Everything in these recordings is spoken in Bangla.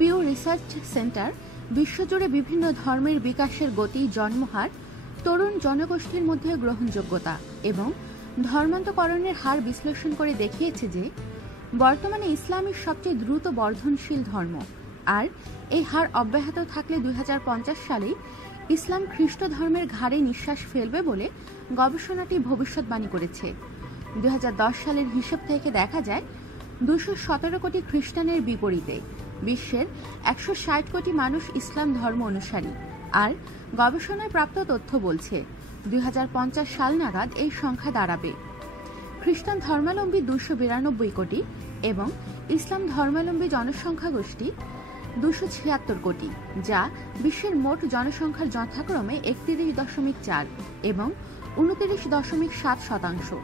পিউ রিসার্চ সেন্টার বিশ্বজুড়ে বিভিন্ন ধর্মের বিকাশের গতি, জন্মহার, তরুণ জনগোষ্ঠীর মধ্যে গ্রহণযোগ্যতা এবং ধর্মান্তকরণের হার বিশ্লেষণ করে দেখিয়েছে যে বর্তমানে ইসলামই সবচেয়ে দ্রুত বর্ধনশীল ধর্ম, আর এই হার অব্যাহত থাকলে 2050 সালে ইসলাম খ্রিস্ট ধর্মের ঘাড়ে নিঃশ্বাস ফেলবে বলে গবেষণাটি ভবিষ্যৎবাণী করেছে। 2010 সালের হিসেব থেকে দেখা যায় 217 কোটি খ্রিস্টানের বিপরীতে বিশ্বের 160 কোটি মানুষ ইসলাম ধর্ম অনুসারী, আর গবেষণায় প্রাপ্ত তথ্য বলছে 2050 সাল নাগাদ এই সংখ্যা দাঁড়াবে। খ্রিস্টান ধর্মাবলম্বী 292 কোটি এবং ইসলাম ধর্মাবলম্বী জনসংখ্যা গোষ্ঠী 276 কোটি, যা বিশ্বের মোট জনসংখ্যার যথাক্রমে 31.4 এবং 29.7%।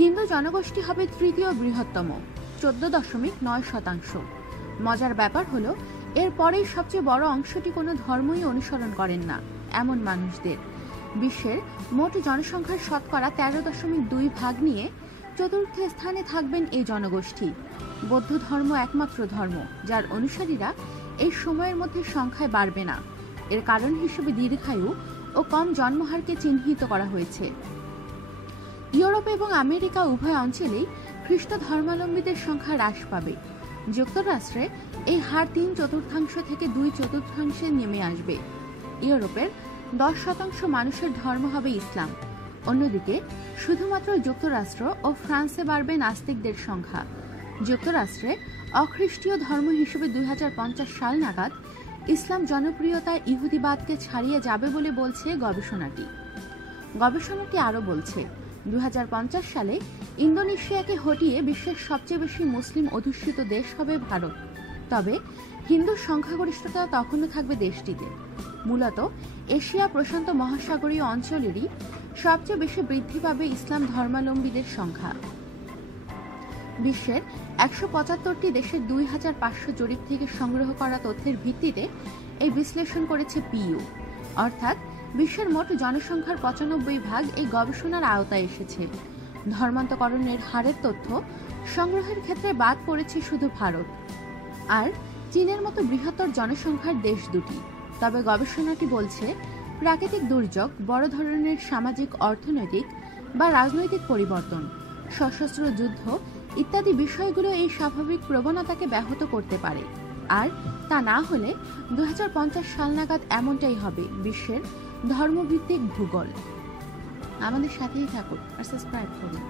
হিন্দু জনগোষ্ঠী হবে তৃতীয় বৃহত্তম, 14.9%। মজার ব্যাপার হলো এর পরেই সবচেয়ে বড় অংশটি কোনো ধর্মই অনুসরণ করেন না এমন মানুষদের। বিশ্বের মোট জনসংখ্যার শতকরা 13.2% নিয়ে চতুর্থ স্থানে থাকবেন এই জনগোষ্ঠী। বৌদ্ধ ধর্ম একমাত্র ধর্ম যার অনুসারীরা এই সময়ের মধ্যে সংখ্যায় বাড়বে না। এর কারণ হিসেবে দীর্ঘায়ু ও কম জন্মহারকে চিহ্নিত করা হয়েছে। ইউরোপ এবং আমেরিকা উভয় অঞ্চলেই খ্রিস্ট ধর্মাবলম্বীদের সংখ্যা হ্রাস পাবে। যুক্তরাষ্ট্রে এই হার 3/4 থেকে 2/4 নেমে আসবে। ইউরোপের 10% মানুষের ধর্ম হবে ইসলাম। অন্যদিকে শুধুমাত্র যুক্তরাষ্ট্র ও ফ্রান্সে বাড়বে নাস্তিকদের সংখ্যা। যুক্তরাষ্ট্রে অখ্রিস্টীয় ধর্ম হিসেবে 2050 সাল নাগাদ ইসলাম জনপ্রিয়তায় ইহুদিবাদকে ছাড়িয়ে যাবে বলে বলছে গবেষণাটি আরও বলছে 2050 সালে ইন্দোনেশিয়াকে হটিয়ে বিশ্বের সবচেয়ে বেশি মুসলিম অধ্যুষিত দেশ হবে ভারত। তবে হিন্দু সংখ্যাগরিষ্ঠতা তখনও থাকবে দেশটিতে। মূলত এশিয়া প্রশান্ত মহাসাগরীয় অঞ্চলেরই সবচেয়ে বেশি বৃদ্ধি পাবে ইসলাম ধর্মাবলম্বীদের সংখ্যা। বিশ্বের 175টি দেশের 2500 জরিপ থেকে সংগ্রহ করা তথ্যের ভিত্তিতে এই বিশ্লেষণ করেছে পিইউ, অর্থাৎ বিশ্বের মোট জনসংখ্যার 95% এই গবেষণার আওতায় এসেছে। ধর্মান্তকরণের হারের তথ্য সংগ্রহের ক্ষেত্রে বাদ পড়েছে শুধু ভারত আর চীনের মতো বৃহত্তর জনসংখ্যার দেশ দুটি। তবে গবেষণাটি বলছে প্রাকৃতিক দুর্যোগ, বড় ধরনের সামাজিক, অর্থনৈতিক বা রাজনৈতিক পরিবর্তন, সশস্ত্র যুদ্ধ ইত্যাদি বিষয়গুলো এই স্বাভাবিক প্রবণতাকে ব্যাহত করতে পারে। আর তা না হলে 2050 সাল নাগাদ এমনটাই হবে বিশ্বের ধর্মভিত্তিক ভূগোল। আমাদের সাথেই থাকুন আর সাবস্ক্রাইব করুন।